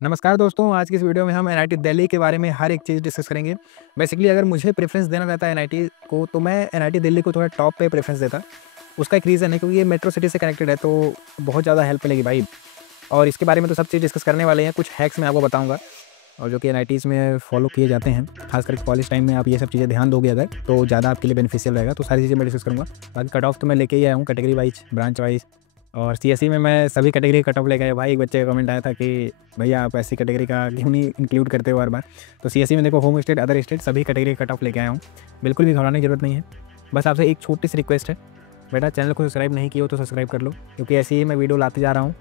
नमस्कार दोस्तों, आज की इस वीडियो में हम एनआईटी दिल्ली के बारे में हर एक चीज़ डिस्कस करेंगे। बेसिकली अगर मुझे प्रेफ़रेंस देना रहता है एनआईटी को, तो मैं एनआईटी दिल्ली को थोड़ा टॉप पे प्रेफ़रेंस देता। उसका एक रीज़न है क्योंकि ये मेट्रो सिटी से कनेक्टेड है, तो बहुत ज़्यादा हेल्प मिलेगी भाई। और इसके बारे में तो सब चीज़ डिस्कस करने वाले हैं, कुछ हैक्स मैं आपको बताऊँगा और जो कि एनआईटीज़ में फ़ॉलो किए जाते हैं। ख़ासकर कॉलेज टाइम में आप ये सब चीज़ें ध्यान दोगे अगर, तो ज़्यादा आपके लिए बेनिफिशियल रहेगा। तो सारी चीज़ें मैं डिस्कस करूँगा। बाकी कट ऑफ तो मैं लेके ही आया हूँ कैटेगरी वाइज़, ब्रांच वाइज़। और सीएसई में मैं सभी कैटेगरी कट ऑफ लेके आया। भाई एक बच्चे का कमेंट आया था कि भैया आप ऐसी कैटेगरी का क्यों नहीं इंक्लूड करते हो हर बार। तो सीएसई में देखो, होम स्टेट, अदर स्टेट सभी कैटेगरी कट ऑफ लेके आया हूँ। बिल्कुल भी घबराने की ज़रूरत नहीं है। बस आपसे एक छोटी सी रिक्वेस्ट है, बेटा चैनल को सब्सक्राइब नहीं किया हो तो सब्सक्राइब कर लो, क्योंकि ऐसे ही मैं वीडियो लाते जा रहा हूँ।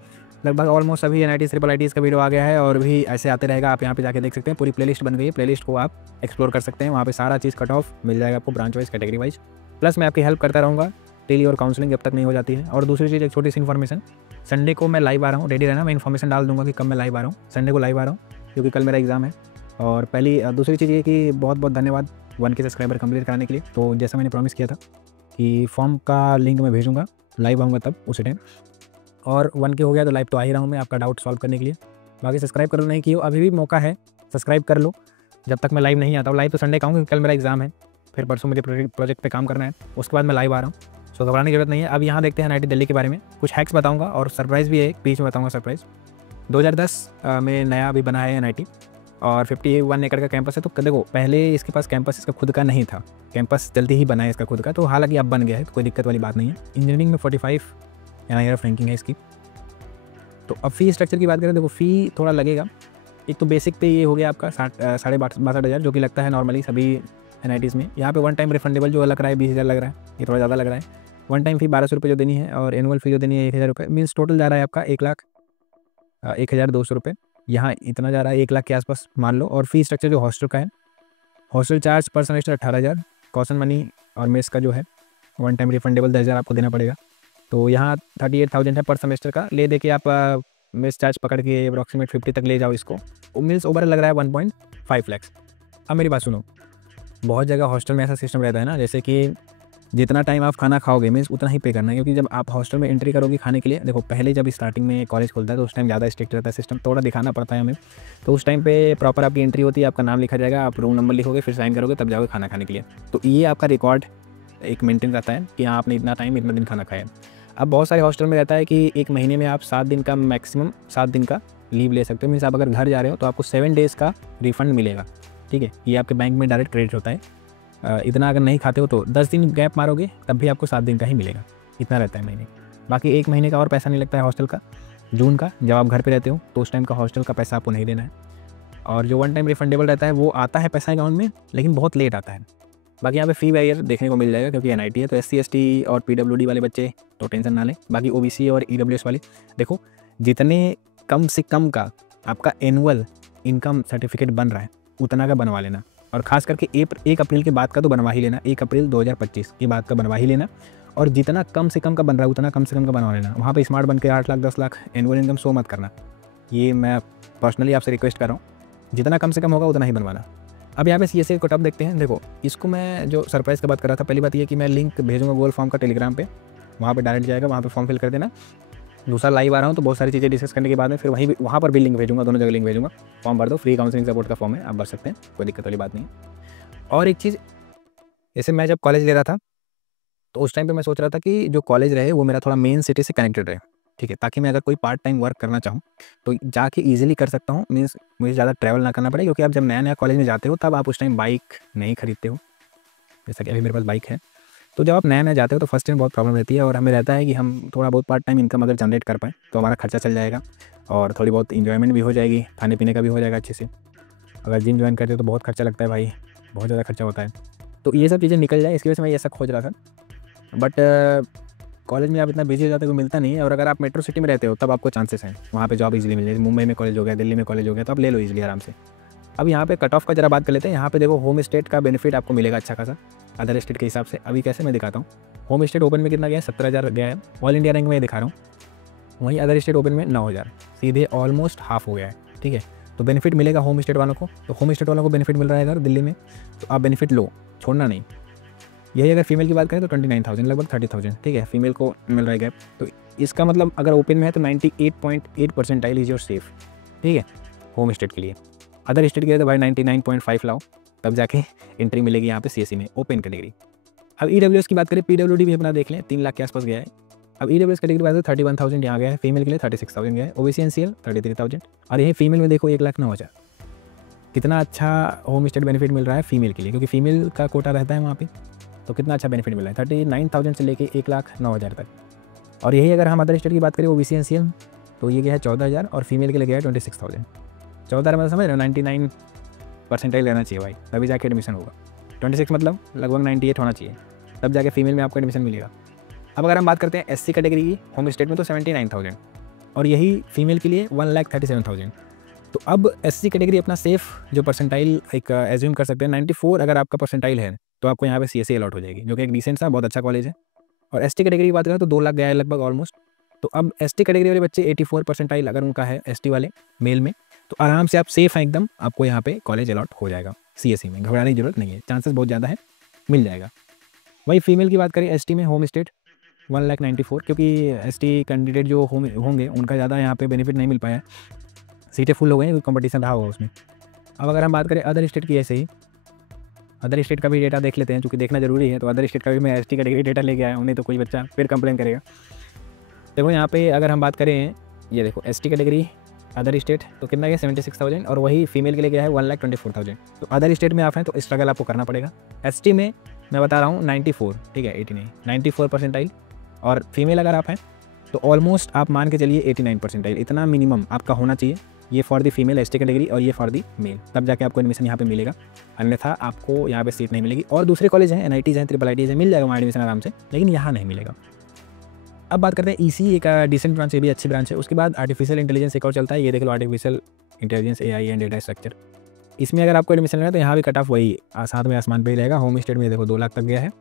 लगभग ऑलमोस्ट सभी एनआईटी ट्रिपल आईटीज़ का वीडियो आ गया है और भी ऐसे आते रहेगा। आप यहाँ पे जाके देख सकते हैं, पूरी प्लेलिस्ट बन गई है। प्लेलिस्ट को आप एक्सप्लोर कर सकते हैं, वहाँ पे सारा चीज़ कट ऑफ मिल जाएगा आपको, branch wise, category wise. Plus मैं आपकी हेल्प करता रहूँगा डेली और काउंसलिंग जब तक नहीं हो जाती है। और दूसरी चीज़, एक छोटी सी इन्फॉर्मेशन, संडे को मैं लाइव आ रहा हूँ, रेडी रहना। मैं इन्फॉर्मेशन डाल दूँगा कि कब मैं लाइव आ रहा हूँ। संडे को लाइव आ रहा हूँ क्योंकि कल मेरा एग्ज़ाम है। और दूसरी चीज़ ये कि बहुत बहुत धन्यवाद 1K सब्सक्राइबर कंप्लीट कराने के लिए। तो जैसा मैंने प्रॉमिस किया था कि फॉर्म का लिंक मैं भेजूँगा, लाइव आऊँगा तब उसी टाइम। और 1K हो गया तो लाइव तो आ ही रहा हूँ मैं आपका डाउट सॉल्व करने के लिए। बाकी सब्सक्राइब कर लो, नहीं किए हो अभी भी मौका है, सब्सक्राइब कर लो जब तक मैं लाइव नहीं आता हूँ। लाइव तो संडे का आऊँगा क्योंकि कल मेरा एग्ज़ाम है, फिर परसों मुझे प्रोजेक्ट पे काम करना है, उसके बाद मैं लाइव आ रहा हूँ। सो घबराने की जरूरत नहीं है। अब यहाँ देखते हैं एनआईटी दिल्ली के बारे में, कुछ हैक्स बताऊँगा और सरप्राइज़ भी है, बीच में बताऊँगा सरप्राइज़। 2010 में नया अभी बना है एनआईटी और 51 एकड़ का कैंपस है। तो देखो, पहले इसके पास कैंपस इसका खुद का नहीं था, कैंपस जल्दी ही बना है इसका खुद का, तो हालांकि अब बन गया है, तो कोई दिक्कत वाली बात नहीं है। इंजीनियरिंग में 45 NIRF रैंकिंग है इसकी। तो अब फ़ी स्ट्रक्चर की बात करें, देखो फ़ी थोड़ा लगेगा। एक तो बेसिक पे ये हो गया आपका 62,000, जो कि लगता है नॉर्मली सभी एनआईटीज़ में। यहाँ पे वन टाइम रिफंडेबल जो लग रहा है 20,000 लग रहा है, ये थोड़ा ज़्यादा लग रहा है। वन टाइम फ़ी 1,200 रुपये जो देनी है और एनुअल फ़ी जो देनी है 1,000 रुपये, मीन्स टोटल जा रहा है आपका 1,0200 रुपये। यहाँ इतना जा रहा है 1 लाख के आसपास मान लो। और फ़ी स्ट्रक्चर जो हॉस्टल का है, हॉस्टल चार्ज पर सेमेस्टर 18,000, कॉशन मनी और मेस का जो है वन टाइम रिफंडेबल 10,000 आपको देना पड़ेगा। तो यहाँ 38,000 है पर सेमेस्टर का। ले दे के आप मेस चार्ज पकड़ के अप्रॉक्सीमेट 50 तक ले जाओ इसको, मीन्स ओवरऑल लग रहा है 1.5 लाख। अब मेरी बात सुनो, बहुत जगह हॉस्टल में ऐसा सिस्टम रहता है ना, जैसे कि जितना टाइम आप खाना खाओगे मीन्स उतना ही पे करना है। क्योंकि जब आप हॉस्टल में एंट्री करोगे खाने के लिए, देखो पहले जब स्टार्टिंग में कॉलेज खुलता है तो उस टाइम ज़्यादा स्ट्रिक्ट रहता है सिस्टम, थोड़ा दिखाना पड़ता है हमें। तो उस टाइम पे प्रॉपर आपकी एंट्री होती है, आपका नाम लिखा जाएगा, आप रूम नंबर लिखोगे, फिर साइन करोगे, तब जाओगे खाना खाने के लिए। तो ये आपका रिकॉर्ड एक मेंटेन रहता है कि हाँ आपने इतना टाइम इतना दिन खाना खाया। अब बहुत सारे हॉस्टल में रहता है कि एक महीने में आप 7 दिन का, मैक्सिमम 7 दिन का लीव ले सकते हो। मीन्स आप अगर घर जा रहे हो तो आपको 7 डेज़ का रिफंड मिलेगा, ठीक है। ये आपके बैंक में डायरेक्ट क्रेडिट होता है। इतना अगर नहीं खाते हो तो 10 दिन गैप मारोगे तब भी आपको 7 दिन का ही मिलेगा, इतना रहता है महीने। बाकी एक महीने का और पैसा नहीं लगता है हॉस्टल का, जून का, जब आप घर पे रहते हो तो उस टाइम का हॉस्टल का पैसा आपको नहीं देना है। और जो वन टाइम रिफंडेबल रहता है वो आता है पैसा अकाउंट में, लेकिन बहुत लेट आता है। बाकी यहाँ पे फ़ी बैरियर देखने को मिल जाएगा क्योंकि एनआईटी है, तो SC ST और PWD वाले बच्चे तो टेंशन ना लें। बाकी OBC और EWS वाले, देखो जितने कम से कम का आपका एनुअल इनकम सर्टिफिकेट बन रहा है उतना का बनवा लेना। और ख़ास करके 1 अप्रैल के बाद का तो बनवा ही लेना, 1 अप्रैल 2025 के बाद का बनवा ही लेना। और जितना कम से कम का बन रहा है उतना कम से कम का बनवा लेना। वहाँ पे स्मार्ट बन के 8 lakh 10 lakh annual income show मत करना, ये मैं पर्सनली आपसे रिक्वेस्ट कर रहा हूँ। जितना कम से कम होगा उतना ही बनवाना। अब यहाँ पे CSA कट ऑफ देखते हैं। देखो इसको मैं जो सरप्राइज़ की बात कर रहा था, पहली बात ये कि मैं लिंक भेजूँगा गूगल फॉर्म का टेलीग्राम पे, वहाँ पे डायरेक्ट जाएगा, वहाँ पे फॉर्म फिल कर देना। दूसरा, लाइव आ रहा हूँ तो बहुत सारी चीज़ें डिस्कस करने के बाद में फिर वहाँ पर भी लिंक भेजूँगा, दोनों जगह लिंक भेजूँगा। फॉर्म भर दो, फ्री काउंसलिंग सपोर्ट का फॉर्म है, आप भर सकते हैं, कोई दिक्कत वाली बात नहीं है। और एक चीज़, जैसे मैं जब कॉलेज ले रहा था तो उस टाइम पे मैं सोच रहा था कि जो कॉलेज रहे वो मेरा थोड़ा मेन सिटी से कनेक्टेड रहे, ठीक है, ताकि मैं अगर कोई पार्ट टाइम वर्क करना चाहूँ तो जाके ईजिली कर सकता हूँ। मीन्स मुझे ज़्यादा ट्रैवल ना करना पड़े, क्योंकि आप जब नया नया कॉलेज में जाते हो तब आप उस टाइम बाइक नहीं खरीदते हो, जैसा कि अभी मेरे पास बाइक है। तो जब आप नया नया जाते हो तो फर्स्ट टाइम बहुत प्रॉब्लम रहती है, और हमें रहता है कि हम थोड़ा बहुत पार्ट टाइम इनकम अगर जनरेट कर पाएँ तो हमारा खर्चा चल जाएगा और थोड़ी बहुत इन्जॉयमेंट भी हो जाएगी, खाने पीने का भी हो जाएगा अच्छे से। अगर जिम ज्वाइन करते हो तो बहुत खर्चा लगता है भाई, बहुत ज़्यादा खर्चा होता है। तो ये सब चीज़ें निकल जाए, इसकी वजह से मैं ये सब खोज रहा था। बट कॉलेज में आप इतना बिजी हो जाते हो, कोई मिलता नहीं है। और अगर आप मेट्रो सिटी में रहते हो तब आपको चांसेस हैं वहाँ पे जॉब इजीली मिल जाए। मुंबई में कॉलेज हो गया, दिल्ली में कॉलेज हो गया, तो आप ले लो इजीली आराम से। अब यहाँ पे कट ऑफ का जरा बात कर लेते हैं। यहाँ पे देखो होम स्टेट का बेनिफिट आपको मिलेगा अच्छा खासा अदर स्टेट के हिसाब से। अभी कैसे मैं दिखाता हूँ, होम स्टेट ओपन में कितना गया है, 17,000 गया है, ऑल इंडिया रैंक में दिखा रहा हूँ। वहीं अदर स्टेट ओपन में 9,000, सीधे ऑलमोस्ट हाफ हो गया है, ठीक है। तो बेनिफिट मिलेगा होम स्टेट वालों को, तो होम स्टेट वालों को बेनिफिट मिल रहा है अगर दिल्ली में, तो आप बेनिफिट लो, छोड़ना नहीं। यही अगर फीमेल की बात करें तो 29,000, लगभग 30,000, ठीक है, फीमेल को मिल रहा है गैप। तो इसका मतलब अगर ओपन में है तो 98.8 परसेंटाइल इज योर सेफ, ठीक है। होम स्टेट के लिए। अदर स्टेट के लिए तो भाई 99.5 लाओ, तब जाके एंट्री मिलेगी यहाँ पे CSE में ओपन कैटेगरी। अब EWS की बात करें, PWD भी अपना देख लें, 3 लाख के आसपास गया है। अब EWS कैटेगरी बात करें 31,000 यहाँ गया है, फीमेल के लिए 36,000 गया है, OBC NCL 33,000 और यही फीमेल में देखो 1,09,000। कितना अच्छा होम स्टेट बेनिफिट मिल रहा है फीमेल के लिए, क्योंकि फीमेल का कोटा रहता है वहाँ पे, तो कितना अच्छा बेनिफिट मिल रहा है 39,000 से लेके 1,09,000 तक। और यही अगर हम अदर स्टेट की बात करें OBC NCL, तो ये गया है 14,000 और फीमेल के लिए गया है 26,000। 14 मतलब समझ रहे हो, 99 परसेंटाइल रहना चाहिए भाई, तभी जाके एडमिशन होगा। 26 मतलब लगभग 98 होना चाहिए, तब जाके फीमेल में आपको एडमिशन मिलेगा। अब अगर हम बात करते हैं SC कैटेगरी की होम स्टेट में, तो 79,000 और यही फीमेल के लिए 1,37,000। तो अब SC कैटेगरी अपना सेफ जो परसेंटाइल एक एज्यूम कर सकते हैं 94 अगर आपका परसेंटाइल है तो आपको यहाँ पे CSE अलॉट हो जाएगी, जो कि एक डिसेंट सा बहुत अच्छा कॉलेज है। और ST कैटेगरी की बात करें तो 2 लाख गया है लगभग ऑलमोस्ट। तो अब ST कैटेगरी वाले बच्चे 84 परसेंटाइल अगर उनका है ST वाले मेल में, तो आराम से आप सेफ हैं एकदम, आपको यहाँ पे कॉलेज अलॉट हो जाएगा CSE में, घबराने की जरूरत नहीं है, चांसेस बहुत ज़्यादा है मिल जाएगा। वही फीमेल की बात करें ST में होम स्टेट 1,94, क्योंकि ST कैंडिडेट जो होंगे उनका ज़्यादा यहाँ पे बेनिफिट नहीं मिल पाया है, सीटें फुल हो गई, कोई कंपटीशन रहा होगा उसमें। अब अगर हम बात करें अदर स्टेट की, ऐसे ही अदर स्टेट का भी डेटा देख लेते हैं, क्योंकि देखना जरूरी है। तो अदर स्टेट का भी मैं ST कैटेगरी डेटा लेके आया हूँ, नहीं तो कोई बच्चा फिर कंप्लेन करेगा। देखो यहाँ पे अगर हम बात करें, ये देखो ST कैटेगरी अदर स्टेट तो कितना गया 76,000 और वही फीमेल के लिए गया है 1,24,000। तो अदर स्टेट में आप हैं तो स्ट्रगल आपको करना पड़ेगा। ST में मैं बता रहा हूँ 94, ठीक है 80 नहीं 94 परसेंटाइल, और फीमेल अगर आप हैं तो ऑलमोस्ट आप मान के चलिए 89 परसेंटाइल, इतना मिनिमम आपका होना चाहिए। ये for the female ST category और ये फॉर दी मेल, तब जाके आपको एडमिशन यहाँ पे मिलेगा, अन्यथा आपको यहाँ पे सीट नहीं मिलेगी। और दूसरे कॉलेज हैं, NITs हैं, IIITs हैं, मिल जाएगा वहाँ एडमिशन आराम से, लेकिन यहाँ नहीं मिलेगा। अब बात करते हैं EC, एक डिसेंट ब्रांच, ये भी अच्छी ब्रांच है। उसके बाद आर्टिफिशियल इंटेलिजेंस एक और चलता है, ये देख लो artificial intelligence AI and data structure. इसमें अगर आपको एडमिशन लेना है तो यहाँ भी कट ऑफ वही साथ में आसमान पे ही रहेगा। होम स्टेट में देखो 2 लाख तक गया है।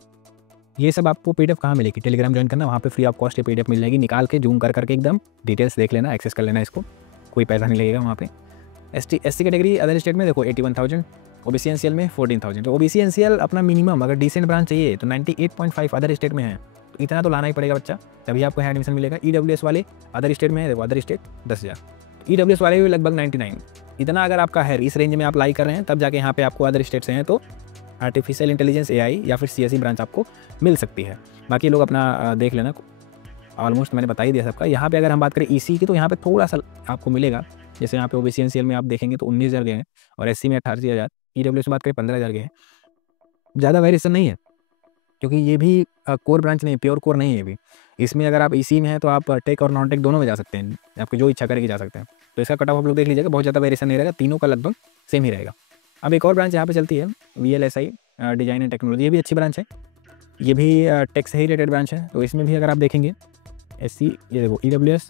ये सब आपको PDF कहाँ मिलेगी, टेलीग्राम ज्वाइन करना, वहाँ पे फ्री ऑफ कॉस्ट ये PDF मिल जाएगी, निकाल के जूम कर करके एकदम डिटेल्स देख लेना, एक्सेस कर लेना, इसको कोई पैसा नहीं लगेगा वहाँ पे। SC कैटेगरी अदर स्टेट में देखो 81,000, OBC NCL में 14,000। तो OBC NCL अपना मिनिमम अगर डिसेंट ब्रांच चाहिए तो 98.5 अदर स्टेट में है, तो इतना तो लाना ही पड़ेगा बच्चा, तभी आपको यहाँ एडमिशन मिलेगा। EWS वाले अदर स्टेट में है, देखो अदर स्टेट 10,000, EWS वाले भी लगभग 99। इतना अगर आपका है, इस रेंज में आप लाई कर रहे हैं, तब जाके यहाँ पे आपको अदर स्टेट से हैं तो आर्टिफिशियल इंटेलिजेंस AI या फिर CSE ब्रांच आपको मिल सकती है। बाकी लोग अपना देख लेना, ऑलमोस्ट मैंने बता ही दिया सबका। यहाँ पे अगर हम बात करें EC की, तो यहाँ पे थोड़ा सा आपको मिलेगा, जैसे यहाँ पे OBC NCL में आप देखेंगे तो 19,000 गए हैं और SC में 88,000, EWS में बात करें 15,000 गए हैं। ज़्यादा वेरिएशन नहीं है, क्योंकि ये भी कोर ब्रांच नहीं है, प्योर कोर नहीं है ये भी। इसमें अगर आप EC में हैं तो आप टेक और नॉन टेक दोनों में जा सकते हैं, आपको जो इच्छा करेगी जा सकते हैं। तो इसका कट ऑफ आप लोग देख लीजिएगा, बहुत ज़्यादा वेरिएशन नहीं रहेगा, तीनों का लगभग सेम ही रहेगा। अब एक और ब्रांच यहाँ पे चलती है VLSI डिज़ाइन एंड टेक्नोलॉजी, ये भी अच्छी ब्रांच है, ये भी टेक से ही रिलेटेड ब्रांच है। तो इसमें भी अगर आप देखेंगे SC, ये देखो EWS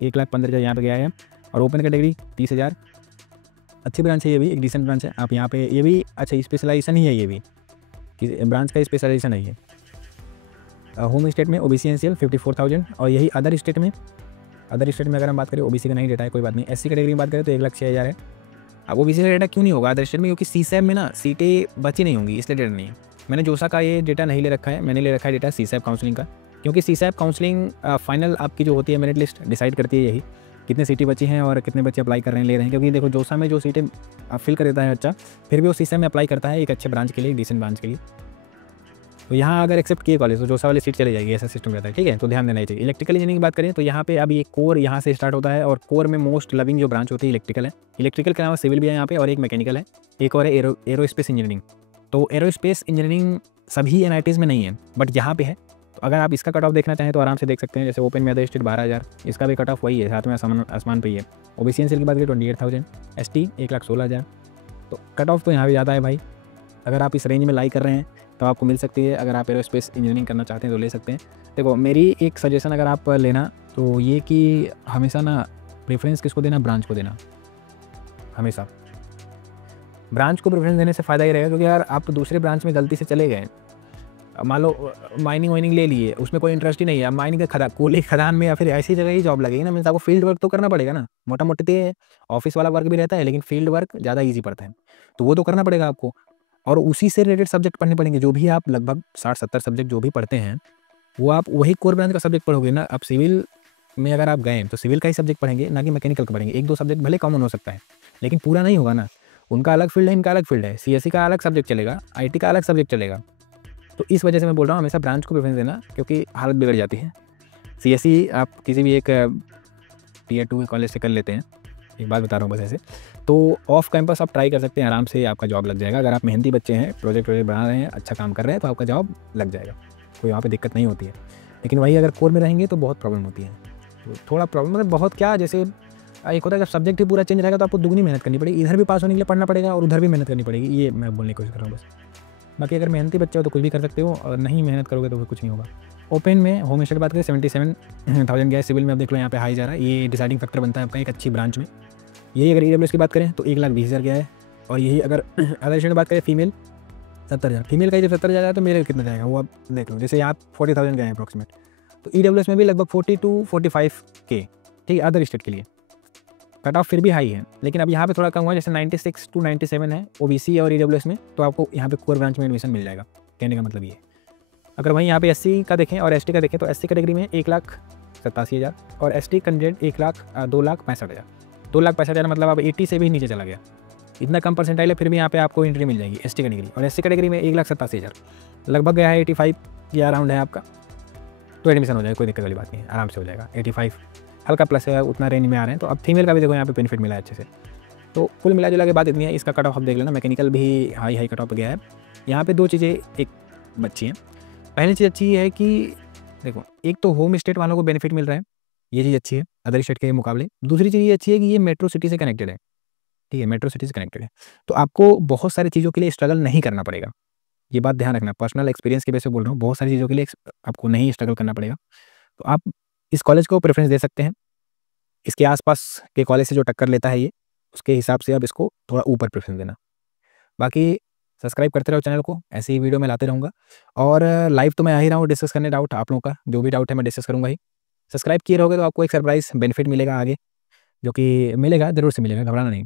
1,15,000 यहाँ पे गया है और ओपन कैटेगरी 30,000। अच्छी ब्रांच है, ये भी एक डिसेंट ब्रांच है। आप यहाँ पे ये भी अच्छा स्पेशलाइजेशन ही है, ये भी ब्रांच का स्पेशलाइजेशन है ये। होम स्टेट में OBC NCL 54,000 और यही अदर स्टेट में अगर हम बात करें, OBC का नहीं डेटा है कोई बात नहीं। SC कैटेगरी में बात करें तो 1,06,000 है। अब OBC का डेटा क्यों नहीं होगा अदर स्टेट में, क्योंकि CSAP में ना सीटें बची नहीं होंगी, इसलिए डेटा नहीं है। मैंने जोसा का ये डेटा नहीं ले रखा है, मैंने ले रखा है डेटा CSAP काउंसलिंग का, क्योंकि CSAP काउंसलिंग फाइनल आपकी जो होती है मेरिट लिस्ट डिसाइड करती है यही, कितने सीटें बची हैं और कितने बच्चे अप्लाई कर रहे हैं, ले रहे हैं। क्योंकि देखो जोसा में जो सीटें फिल कर देता है बच्चा, फिर भी वो CSAP में अप्लाई करता है एक अच्छे ब्रांच के लिए, डिसेंट ब्रांच के लिए। तो यहाँ अगर एक्सेप्ट किए कॉलेज तो जोसा वाली सीट चली जाएगी, ऐसा सिस्टम रहता है, ठीक है। तो ध्यान देना ही चाहिए। इलेक्ट्रिकल इंजीनियरिंग की बात करें तो यहाँ पे अब ये कोर यहाँ से स्टार्ट होता है, और कोर में मोस्ट लविंग जो ब्रांच होती है इलेक्ट्रिकल है। इलेक्ट्रिकल के अलावा सिविल भी है यहाँ पे, और एक मैकेनिकल है, एक और है एरोस्पेस इंजीनियरिंग। तो एरोस्पेस इंजीनियरिंग सभी NITs में नहीं है, बट यहाँ पे है। तो अगर आप इसका कट ऑफ देखना चाहें तो आराम से देख सकते हैं। जैसे ओपन में अदर स्टेट 12,000, इसका भी कट ऑफ वही है, साथ में आसमान पे ही है। OBC NCL की बात करें 28,000, ST 1,16,000। तो कट ऑफ तो यहाँ भी ज़्यादा है भाई। अगर आप इस रेंज में लाई कर रहे हैं तो आपको मिल सकती है। अगर आप एरोस्पेस इंजीनियरिंग करना चाहते हैं तो ले सकते हैं। देखो मेरी एक सजेशन अगर आप लेना तो ये कि हमेशा ना प्रेफरेंस किसको देना, ब्रांच को देना। हमेशा ब्रांच को प्रेफरेंस देने से फ़ायदा ये रहेगा, क्योंकि यार आप तो दूसरे ब्रांच में गलती से चले गए, मान लो माइनिंग वाइनिंग ले लिए, उसमें कोई इंटरेस्ट ही नहीं है। माइनिंग का कोयले खदान में या फिर ऐसी जगह ही जॉब लगेगी ना, मीन्स आपको फील्ड वर्क तो करना पड़ेगा ना। मोटा मोटी ऑफिस वाला वर्क भी रहता है, लेकिन फील्ड वर्क ज़्यादा ईजी पड़ता है, तो वो तो करना पड़ेगा आपको। और उसी से रिलेटेड सब्जेक्ट पढ़ने पड़ेंगे, जो भी आप लगभग 60-70 सब्जेक्ट जो भी पढ़ते हैं वो आप वही कोर ब्रांच का सब्जेक्ट पढ़ोगे ना। अब सिविल में अगर आप गए तो सिविल का ही सब्जेक्ट पढ़ेंगे, ना कि मैकेनिकल का पढ़ेंगे। 1-2 सब्जेक्ट भले कॉमन हो सकता है, लेकिन पूरा नहीं होगा ना, उनका अलग फील्ड है, इनका अलग फील्ड है, सीएसई का अलग सब्जेक्ट चलेगा, आईटी का अलग सब्जेक्ट चलेगा। तो इस वजह से मैं बोल रहा हूँ हमेशा ब्रांच को प्रेफरेंस देना, क्योंकि हालत बिगड़ जाती है। सीएसई आप किसी भी एक टियर 2 कॉलेज से कर लेते हैं, एक बात बता रहा हूँ बस ऐसे, तो ऑफ कैंपस आप ट्राई कर सकते हैं, आराम से आपका जॉब लग जाएगा। अगर आप मेहनती बच्चे हैं, प्रोजेक्ट बना रहे हैं, अच्छा काम कर रहे हैं, तो आपका जॉब लग जाएगा, कोई वहाँ पे दिक्कत नहीं होती है। लेकिन वही अगर कोर में रहेंगे तो बहुत प्रॉब्लम होती है। तो थोड़ा प्रॉब्लम मतलब बहुत क्या, जैसे एक होता है जब सब्जेक्ट ही पूरा चेंज रहेगा तो आपको दुगनी मेहनत करनी पड़ेगी, इधर भी पास होने के लिए पढ़ना पड़ेगा और उधर भी मेहनत करनी पड़ेगी, ये मैं बोलने की कोशिश कर रहा हूँ बस। बाकी अगर मेहनती बच्चे हो तो कुछ भी कर सकते हो, और नहीं मेहनत करोगे तो फिर कुछ नहीं होगा। ओपन में होम स्टे की बात करें 77,000 गया है, सिविल में आप देख लो यहाँ पे हाई जा रहा है, ये डिसाइडिंग फैक्टर बनता है आपका एक अच्छी ब्रांच में। यही अगर ईडब्ल्यूएस की बात करें तो 1,20,000 गया है, और यही अगर अदर स्टेट की बात करें फीमेल 70,000, फीमेल का जब 70,000 है तो मेरे कितना जाएगा वो आप देख लो। जैसे यहाँ 40,000 गए हैं अप्रॉक्सीमेट, तो ईडब्ल्यूएस में भी लगभग 40 to 45 के, ठीक है, अदर स्टेट के लिए कट ऑफ फिर भी हाई है। लेकिन अब यहाँ पे थोड़ा कम हुआ, जैसे 96 to 97 है ओबीसी और ईडब्ल्यूएस में, तो आपको यहाँ पे कोर ब्रांच में एडमिशन मिल जाएगा। कहने का मतलब ये है। अगर वहीं यहाँ पे एससी का देखें और एसटी का देखें तो एससी कैटेगरी में 1,87,000 और एसटी कैंडिडेट 2,65,000। 2,65,000 मतलब अब 80 से भी नीचे चला गया, इतना कम परसेंटाइल है, फिर भी यहाँ पे आपको एंट्री मिल जाएगी एसटी कैटेगरी। और एससी कैटेगरी में 1,87,000 लगभग गया है, 85 या अराउंड है आपका, तो एडमिशन हो जाएगा, कोई दिक्कत वाली बात नहीं है, आराम से हो जाएगा। 85 हल्का प्लस है, उतना रेंज में आ रहे हैं। तो अब फीमेल का भी देखो यहाँ पे बेनिफिट मिला है अच्छे से। तो कुल मिला जुला के बात इतनी है। इसका कट ऑफ आप देख लेना, मैकेनिकल भी हाई कट ऑफ गया है। यहाँ पे दो चीज़ें एक अच्छी हैं। पहली चीज़ अच्छी है कि देखो, एक तो होम स्टेट वालों को बेनिफिट मिल रहा है, ये चीज़ अच्छी है अदर स्टेट के मुकाबले। दूसरी चीज़ ये अच्छी है कि ये मेट्रो सिटी से कनेक्टेड है, ठीक है, मेट्रो सिटी से कनेक्टेड है, तो आपको बहुत सारी चीज़ों के लिए स्ट्रगल नहीं करना पड़ेगा। ये बात ध्यान रखना, पर्सनल एक्सपीरियंस की बेस पे बोल रहा हूँ, बहुत सारी चीज़ों के लिए आपको नहीं स्ट्रगल करना पड़ेगा। तो आप इस कॉलेज को प्रेफरेंस दे सकते हैं। इसके आसपास के कॉलेज से जो टक्कर लेता है ये, उसके हिसाब से आप इसको थोड़ा ऊपर प्रेफरेंस देना। बाकी सब्सक्राइब करते रहो चैनल को, ऐसे ही वीडियो मैं लाते रहूँगा। और लाइव तो मैं आ ही रहा हूँ डिस्कस करने, डाउट आप लोगों का जो भी डाउट है मैं डिस्कस करूँगा ही। सब्सक्राइब किए रहोगे तो आपको एक सरप्राइज़ बेनिफिट मिलेगा आगे, जो कि मिलेगा, ज़रूर से मिलेगा, घबराना नहीं।